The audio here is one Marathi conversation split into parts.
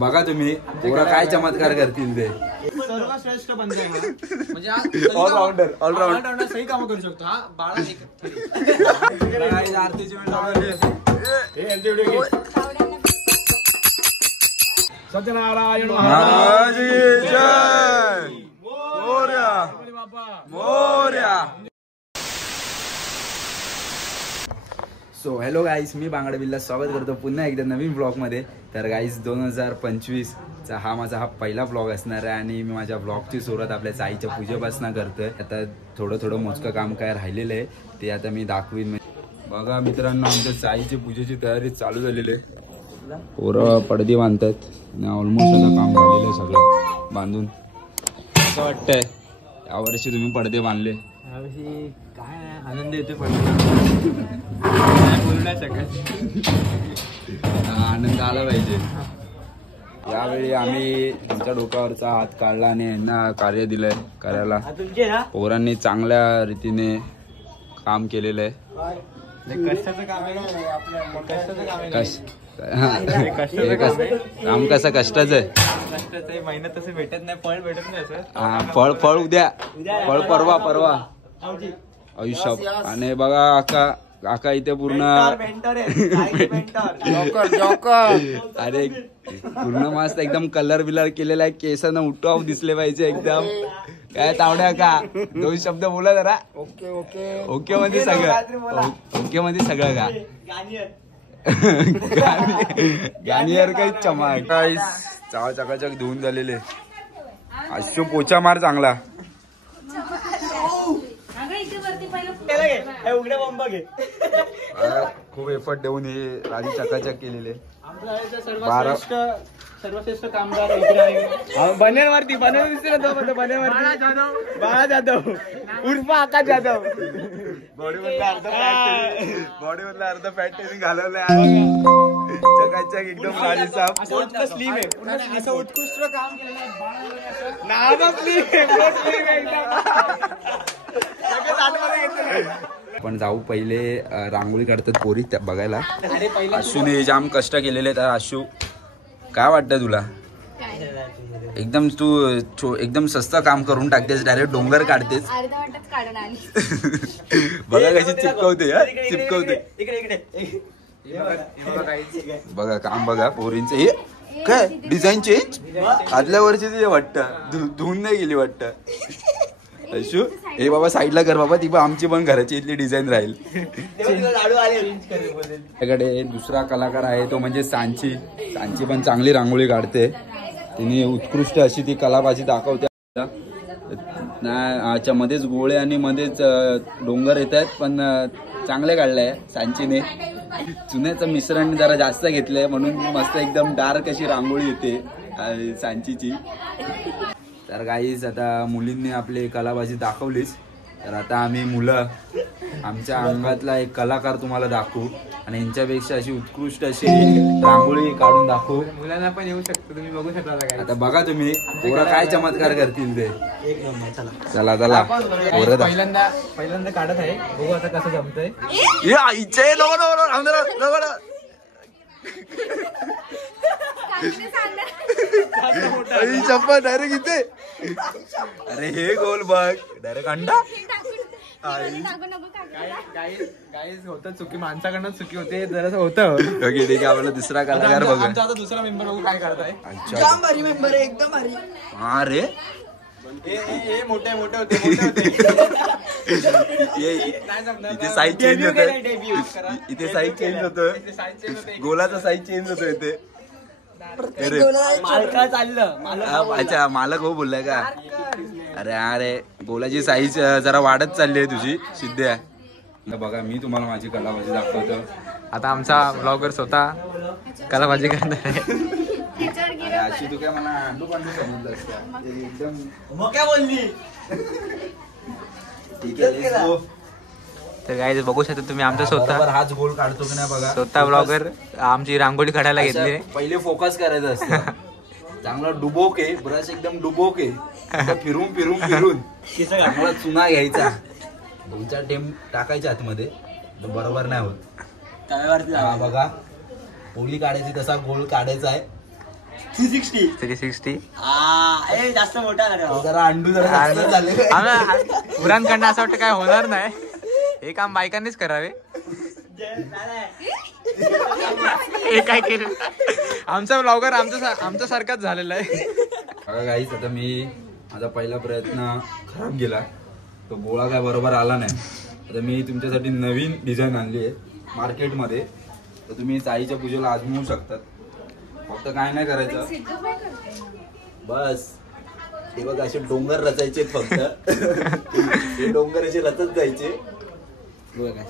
बघा तुम्ही पोरं काय चमत्कार करतील ते. सर्वश्रेष्ठ बंद आहे म्हणजे ऑलराऊंडर सही काम करू शकतो. हा बाळा आरतीची सत्यनारायण महाराज की जय. मोरया मोरया. सो हॅलो गाईस, मी बांगडा बिल्ला स्वागत करतो पुन्हा एकदा नवीन ब्लॉगमध्ये. तर गाईस 2025चा हा पहिला ब्लॉग असणार आहे आणि मी माझ्या ब्लॉगची सुरुवात आपल्या साईच्या पूजेपासून करतोय. आता थोडं मोजकं काम काय राहिलेलं आहे ते आता मी दाखवीन. बघा मित्रांनो, आमच्या साईची पूजेची तयारी चालू झालेली आहे. पोरं पडदे बांधतात आणि ऑलमोस्ट आता काम झालेलं आहे सगळं बांधून. असं वाटतंय यावर्षी तुम्ही पडदे बांधले? यावर्षी काय आनंद येतो पण बोलू नाही शकत. आनंद आला पाहिजे. यावेळी आम्ही आमच्या डोक्यावरचा हात काढला आणि यांना कार्य दिलंय करायला. पोरांनी चांगल्या रीतीने काम केलेलं आहे. कष्टाचं काम आहे. काम कसं कष्टाचं आहे. कष्टाचं मेहनत तसं भेटत नाही, फळ भेटत नाही असं. फळ उद्या, फळ परवा आयुष्य. आणि बघा काका इथे पूर्ण अरे पूर्ण मस्त एकदम कलर बिलर केलेला आहे. केसांना उठाव दिसले पाहिजे एकदम. काय तावड्या का 2 शब्द बोला जरा. ओके मध्ये सगळं का गाणीवर काही चमक काही चाव चकाचक धुवून झालेले. अशो पोचा मार चांगला. खूप एफर्ट देऊन हे राजी चकाचक केलेले. सर्वश्रेष्ठ कामगार बनेरवरती दिसते ना तो बनेरवरती बाळा जाधव उर्फ आकाश जाधव. बॉडीमधला अर्ध फॅट त्यांनी घालवलंय. चकाचक एकदम राजी साहेब. स्लीम आहे, असं उत्कृष्ट काम केलं. आपण जाऊ पहिले रांगोळी काढतात पोरी त्या बघायला. आशूने जाम कष्ट केलेले. तर आशू काय वाटतं तुला? एकदम तू एकदम सस्ता काम करून टाकतेस, डायरेक्ट डोंगर काढतेस. बघा कशी चिपकवते. बघा काम बघा पोरींचं. हे काय डिझाईन चेंज आदल्या वर्षी ते वाटतं धुवून नाही गेली वाटतं. अशू हे बाबा साईडला कर बाबा. ती पण आमची पण घराची इथली डिझाईन राहील. त्याकडे दुसरा कलाकार आहे तो म्हणजे सांची पण चांगली रांगोळी काढते. तिने उत्कृष्ट अशी ती कलाबाजी दाखवते. च्या मध्येच गोळे आणि मध्येच डोंगर येत आहेत पण चांगले काढलंय सांचीने. चुन्याचं मिश्रण जरा जास्त घेतलंय म्हणून मस्त एकदम डार्क अशी रांगोळी येते सांचीची. तर गाईज आता मुलींनी आपली कलाबाजी दाखवलीच. तर आता आम्ही मुलं आमच्या अंगातला एक कलाकार तुम्हाला दाखवू आणि यांच्यापेक्षा अशी उत्कृष्ट अशी रांगोळी काढून दाखवू. मुलांना पण येऊ शकतो, तुम्ही बघू शकता. आता बघा तुम्ही पोरं काय चमत्कार करतील ते. चला पहिल्यांदा काढत आहे, बघू आता कसं जमतंय. चप्पा डायरेक्ट इथे. अरे हे गोल बघ डायरेक्ट अंडा. गाईज होतं चुकी, माणसाकडनं चुकी होते जरासं होतं. ठीक आहे आपला दुसरा कलाकार बघा. आता दुसरा मेंबर बघू काय करताय. एकदम भारी. हा रे मोठे होते. इथे साईज चेंज होत. इथे साईज चेंज होत. गोलाचा साईज चेंज होतो इथे. अच्छा मालक हो बोललाय का? अरे गोलाची साईज जरा वाढत चालली आहे तुझी सिद्ध्या. बघा मी तुम्हाला माझी कलाबाजी दाखवतो. आता आमचा ब्लॉगर स्वतः कलाबाजी करणार आहे. अशी तू काय मला अंडू समजलं असतं एकदम मग काय बोलली. ठीक आहे. तर गाईज बघू शकता तुम्ही आमचा स्वतः हाच गोल काढतो की नाही बघा. स्वतः ब्लॉगर आमची रांगोळी काढायला घेतली. पहिले फोकस करायचं असतं. चांगला डुबोक आहे ब्रश, एकदम डुबोक आहे. फिरून चांगला चुना घ्यायचा. 2-4 टेम टाकायच्या आतमध्ये बरोबर नाही होत. बघा पोळी काढायची तसा गोल काढायचा आहे. 360 जास्त मोठा जरा अंडू जरा जास्त झाले. पुराणकडनं असं वाटतं काय होणार नाही, हे काम बायकांनीच करावे. हे काय केलं आमचा ब्लॉगर आमच्या सारखाच झालेला आहे. बघा गाईस, आता मी माझा पहिला प्रयत्न खराब गेला, तो गोळा काय बरोबर आला नाही. आता मी तुमच्यासाठी नवीन डिझाईन आणली आहे मार्केटमध्ये, तर तुम्ही साईच्या पूजेला आजमवू शकतात. फक्त काय नाही करायचं, बस हे बघा असे डोंगर रचायचे फक्त. हे डोंगर असे रचत जायचे. बघा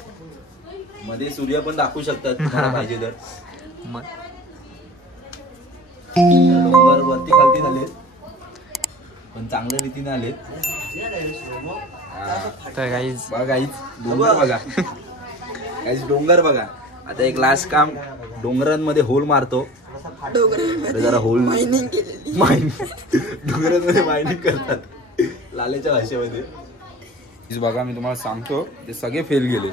मध्ये सूर्य पण दाखवू शकतात तुम्हाला पाहिजे तर. डोंगर वरती खालती झालेत पण चांगल्या रीतीने आलेत. तर गाईज बघा गाईज, डोंगर बघा गाईज, डोंगर बघा. आता एक लास्ट काम, डोंगरांमध्ये होल मारतो. जरा होल डोंगरांमध्ये मायनिंग करतात लालेच्या भाषेमध्ये. बघा मी तुम्हाला सांगतो, ते सगळे फेल गेले,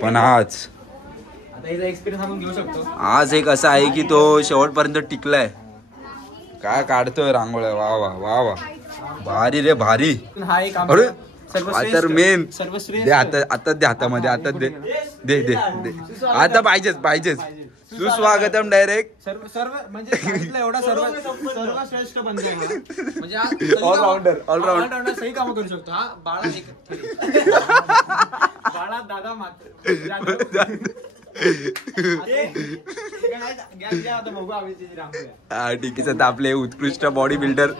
पण आज एक्सपिरियन्स आपण घेऊ शकतो. आज एक असा आहे की तो शेवटपर्यंत टिकलाय. काय काढतोय रांगोळ्या, वा वा वा वा, भारी रे भारी. हा एक अरे तर मेन सर्वश्रेष्ठ दे आता दे हातामध्ये, आता दे दे दे दे आता पाहिजेच. सुस्वागतम डायरेक्ट. सर्व म्हणजे सांगितलं एवढा सर्वश्रेष्ठ बंद आहे म्हणजे ऑलराऊंडर सही कामं करू शकतो. हा बाळा बाळा दादा मात्र बघू आम्ही ठीक आहे. आता आपले उत्कृष्ट बॉडी बिल्डर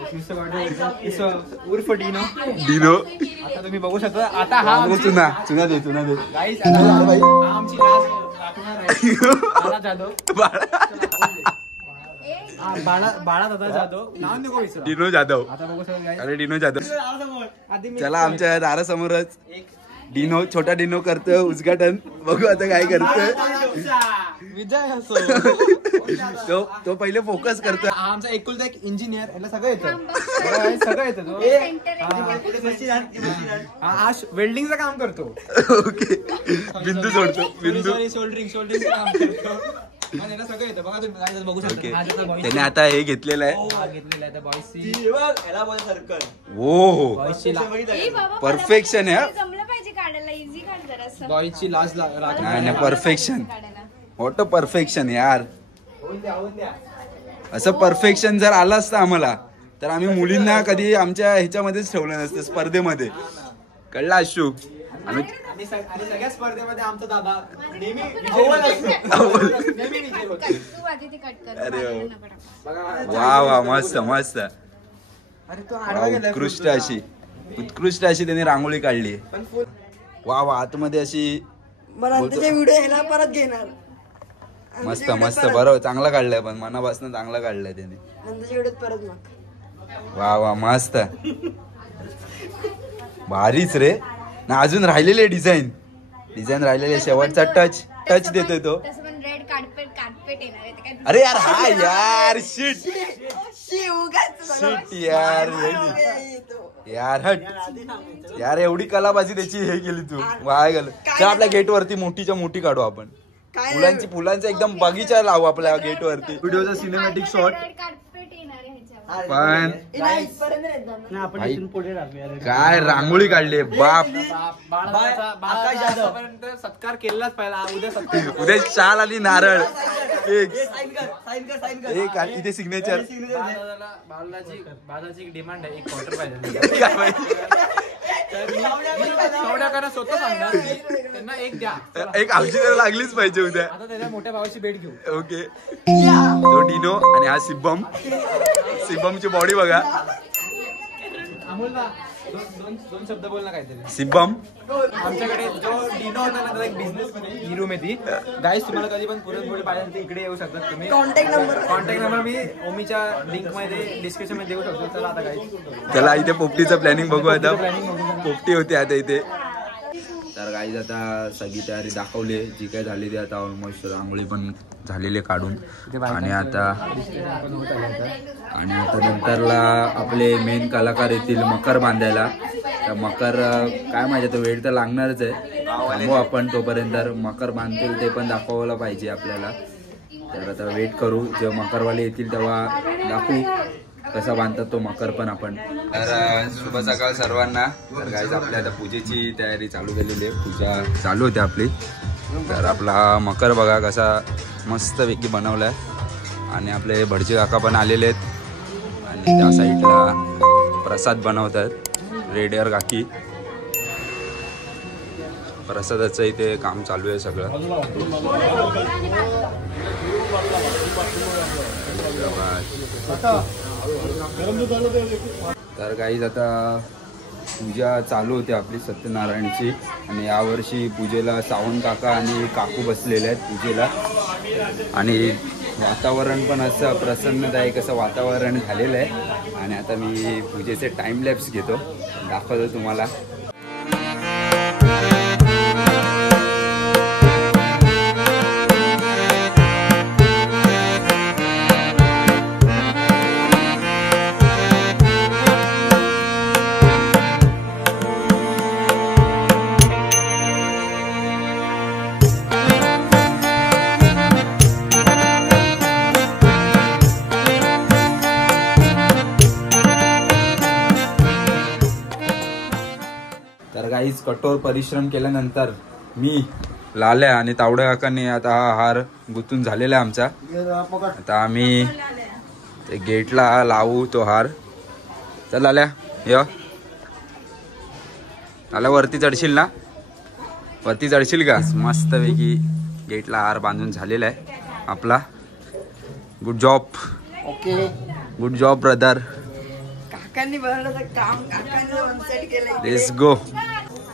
उर्फ डिनो. आता तुम्ही बघू शकता. आता हा चुना दे गाईस, आमची लाज राखणार आहे जाधव. बाळा दादा जाधव, नाव नको विसरू. डिनो जाधव. आता बघू शकता. अरे डिनो जाधव, चला आमच्या दारासमोरच डिनो, छोटा डिनो करतोय उद्घाटन. बघू आता काय करतोय. विजय असो तो पहिले फोकस करतोय. आमचा एकुलता एक इंजिनियर, याला सगळं येतं. सगळं येतं हा वेल्डिंगचं काम करतो. ओके, बिंदू सोडतो. बिंदू सोल्डरिंग काम करतो. याला सगळं येतं. बघा तुम्ही बघू शकता. त्याने आता हे घेतलेलं आहे. हो, परफेक्शन आहे. बॉयची लाज नाही परफेक्शन, व्हॉट अ परफेक्शन यार. असं परफेक्शन जर आलं असतं आम्हाला, तर आम्ही मुलींना कधी आमच्या ह्याच्यामध्येच ठेवलं नसतं, स्पर्धेमध्ये. कळला अशू? आणि सगळ्या स्पर्धेमध्ये आमचा दादा नेहमी अरे वा वा, मस्त मस्त. उत्कृष्ट अशी त्यांनी रांगोळी काढली. वा वा, आतमध्ये अशी व्हिडिओ परत घेणार. मस्त बरोबर, चांगला काढलाय, पण मनापासून चांगला काढलाय त्याने. परत वा वा, मस्त भारीच रे. ना अजून राहिलेले डिझाईन राहिलेले, शेवटचा टच देतोय तो. अरे यार, हा यार शिट यार हट यार, एवढी कलाबाजी त्याची हे केली तू, वाया गेलं. तर आपल्या गेट वरती मोठीच्या मोठी काढू आपण. फुलांचा एकदम बगीचा लावू आपल्या गेट वरती. व्हिडिओचा सिनेमॅटिक शॉट. पण काय रांगोळी काढली बाप. सत्कार केलाच पाहिजे. उद्या शाल आणि नारळ, एक इथे सिग्नेचर. बालाजी डिमांड आहे, एक क्वार्टर पाहिजे. स्वतः सांगणार त्यांना एक द्या. एक आमची तर लागलीच पाहिजे उद्या. आता त्याच्या मोठ्या भावाची भेट घेऊ. ओके, तो डिनो आणि हा सिब्बमची बॉडी बघा. अमोल ना दोन शब्द बोल ना काहीतरी. सिब्बम आमच्याकडे जो डिनो होता ना, एक बिझनेस हिरो मेथी. गाईस, तुम्हाला कधी पण पुरणपोळी पाहिजे तर इकडे येऊ शकतात तुम्ही. कॉन्टॅक्ट नंबर मी ओमीच्या लिंक मध्ये डिस्क्रिप्शन मध्ये देऊ शकतो. चला आता गाईस, चला इथे पोपटीचं प्लॅनिंग बघू. आता पोपटी होती आता इथे. तर गाईज आता सगळी तयारी दाखवली, जी काय झाली ती. आता ऑलमोस्ट रांगोळी पण झालेली काढून. आणि आता नंतरला आपले मेन कलाकार येतील मकर बांधायला. तर मकर काय माहिती, तो वेळ तर लागणारच आहे. थांबू आपण तोपर्यंत. मकर बांधतील ते पण दाखवायला पाहिजे आपल्याला. तर आता वेट करू, जेव्हा मकरवाले येतील तेव्हा दाखवू कसा बांधतात तो मकर पण आपण. तर शुभ सकाळ सर्वांना. तर गाईज आपल्या आता पूजेची तयारी चालू केलेली आहे, पूजा चालू होते आपली. तर आपला मकर बघा कसा मस्तपैकी बनवला आहे आणि आपले भटजी काका पण आलेले आहेत आणि त्या साईडला प्रसाद बनवतात रेडियर काकी. प्रसादाचं इथे काम चालू आहे सगळं. तर गाईज आता पूजा चालू होती आपली सत्यनारायणची आणि यावर्षी पूजेला सावंत काका आणि काकू बसलेले आहेत पूजेला. आणि वातावरण पण असं प्रसन्नदायक असं वातावरण झालेलं आहे. आणि आता मी पूजेचे टाइम लॅप्स घेतो, दाखवतो तुम्हाला. तर गाईज कठोर परिश्रम केल्यानंतर मी लाल्या आणि तावड्या काकांनी आता हा हार गुंतून झालेला आहे आमचा. आता आम्ही ते गेटला लावू तो हार. चल लाल्या य लाल्या वरती चढशील ना, वरती चढशील का. मस्तपैकी गेटला हार बांधून झालेला आहे आपला. Good job, okay, good job brother. काकांनी बनवलं काम, काकांनी वन सेट केलं. Let's go.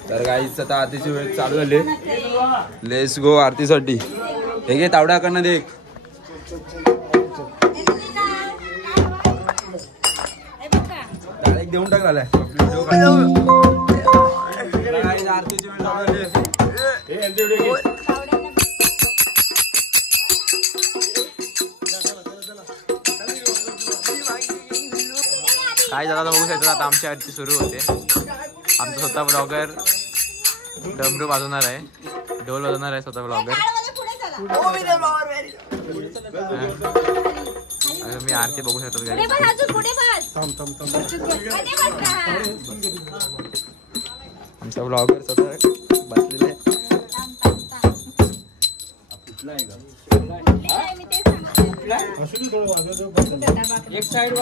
तर गाईच आता आरतीची वेळ चालू झाली. लेट्स गो आरतीसाठी. हे घे तावड्याकडनं देख. देऊन टाक झालाय आरतीची वेळ चालू झाली. काय झालं बघू शकतो. आता आमची आरती सुरू होते. आमचा स्वतः ब्लॉगर डमरू वाजवणार आहे, ढोल वाजवणार आहे स्वतः ब्लॉगर. मी आरती बघू शकतो. आमचा ब्लॉगर स्वतः बसलेला आहे. एक साइड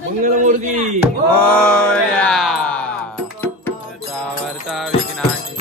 मंगलमूर्ती वरता विघ्नाची.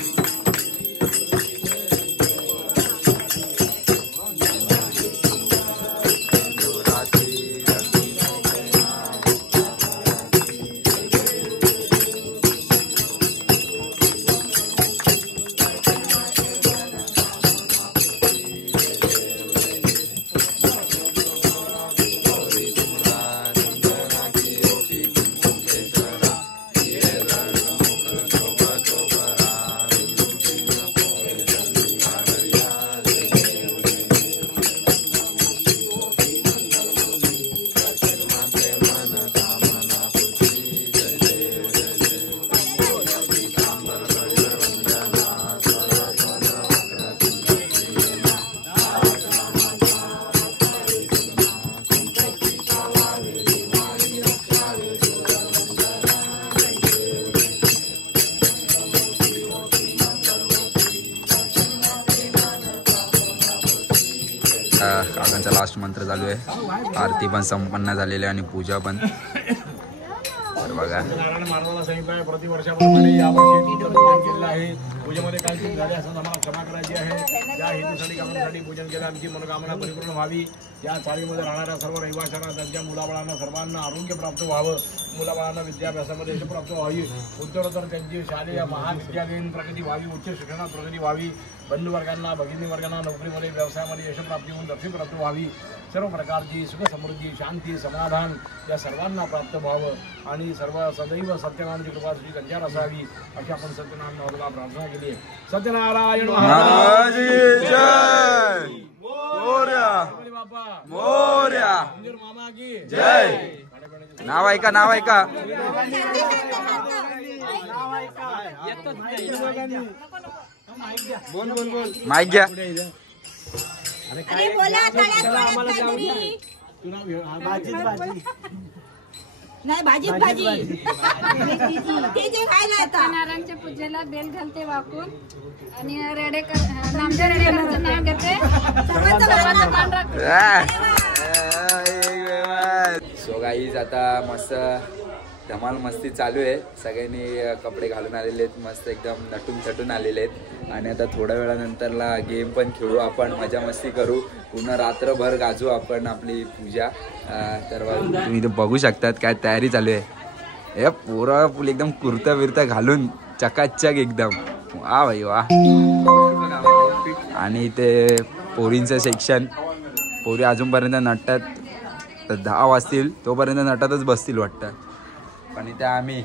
काकांचा लास्ट मंत्र चालू आहे. आरती पण संपन्न झालेली आहे आणि पूजा पण. तर बघा महाराजांना सांगितलं आहे प्रतिवर्षाप्रमाणे यावर्षी पूजन केलेलं आहे. पूजेमध्ये काही चूक झाली असं आम्हाला क्षमा करायची आहे. या हेतूसाठी कामासाठी पूजन केलं. आमची मनोकामना परिपूर्ण व्हावी. या चाळीमध्ये राहणाऱ्या सर्व रहिवाशांना, त्यांच्या मुलाबाळांना सर्वांना आरोग्य प्राप्त व्हावं. मुलाबाळांना विद्याभ्यासामध्ये यश प्राप्त व्हावी. उत्तरोत्तर त्यांची शालेय महाविद्यालयीन प्रगती व्हावी. उच्च शिक्षणात प्रगती व्हावी. बंधुवर्गांना, भगिनी वर्गांना नोकरीमध्ये, व्यवसायामध्ये यश प्राप्ती होऊन दर्शी प्राप्त व्हावी. सर्व प्रकारची सुख समृद्धी, शांती, समाधान या सर्वांना प्राप्त व्हावं आणि सर्व सदैव सत्यनारायणची कृपा श्री त्यांच्यावर असावी अशी आपण सत्यनारायण महाराजांना प्रार्थना केली आहे. सत्यनारायण महाराज जय. मोरया. मामा की जय. नाव ऐका, नाव ऐका. बोल बोल बोल. माईक घ्या. अरे बोला तळ्यात काहीतरी. नाही भाजीत भाजी ते जे खायला येतात. नारायणच्या पूजेला बेल घालते वाकून आणि नामदेव रेडेकरचं नाव घेते. सर्वांचं मान राखते. सो गाईज आता मस्त धमाल मस्ती चालू आहे. सगळ्यांनी कपडे घालून आलेले आहेत, मस्त एकदम नटून थटून आलेले आहेत. आणि आता थोड्या वेळानंतरला गेम पण खेळू आपण, मजा मस्ती करू, पुन्हा रात्रभर गाजू आपण आपली पूजा. तर तुम्ही इथे बघू शकतात काय तयारी चालू आहे. हे पोरा फुल एकदम कुर्ता बिरता घालून चकाचक एकदम वा भाई वा. आणि इथे पोरींचं सेक्शन, पोरी अजूनपर्यंत नटतात. तर 10 वाजतील तोपर्यंत नटातच बसतील वाटतं. पण इथे आम्ही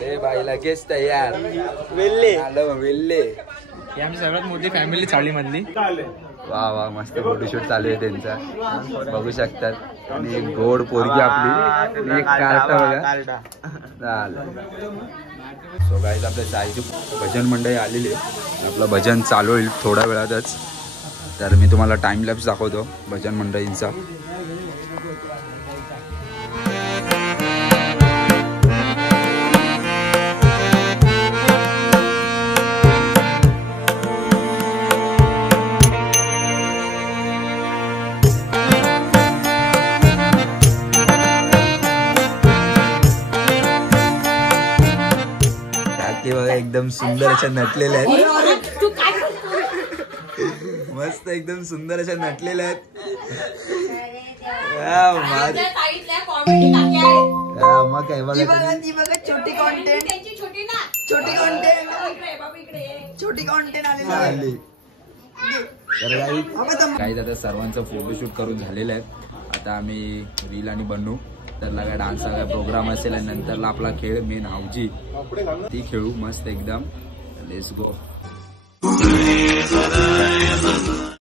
रे बाई लगेच तयार वेल्ले आलो वेल्ले. ही आमची सगळ्यात मोठी फॅमिली चाळीमधली. वा वा मस्त फोटोशूट चालू आहे त्यांचा, बघू शकतात. आणि एक गोड पोरगी आपली, एक कार्ट बघा चालेल. सो गाईज आपल्या साईची भजन मंडळी आलेली आहे, आपलं भजन चालू होईल थोड्या वेळातच. तर मी तुम्हाला टाइम लॅप्स दाखवतो भजन मंडळींचा. बघा एकदम सुंदर अशा नटलेल्या आहेत, मस्त एकदम सुंदर अशा नटलेल्या आहेत. मग काय बघा छोटी कॉन्टेंट आलेली. काही आता सर्वांचं फोटोशूट करून झालेलं आहे. आता आम्ही रील आणि बनवू. तरला काय डान्सचा काय प्रोग्राम असेल आणि नंतरला आपला खेळ मेन हावजी ती खेळू मस्त एकदम. Let's go.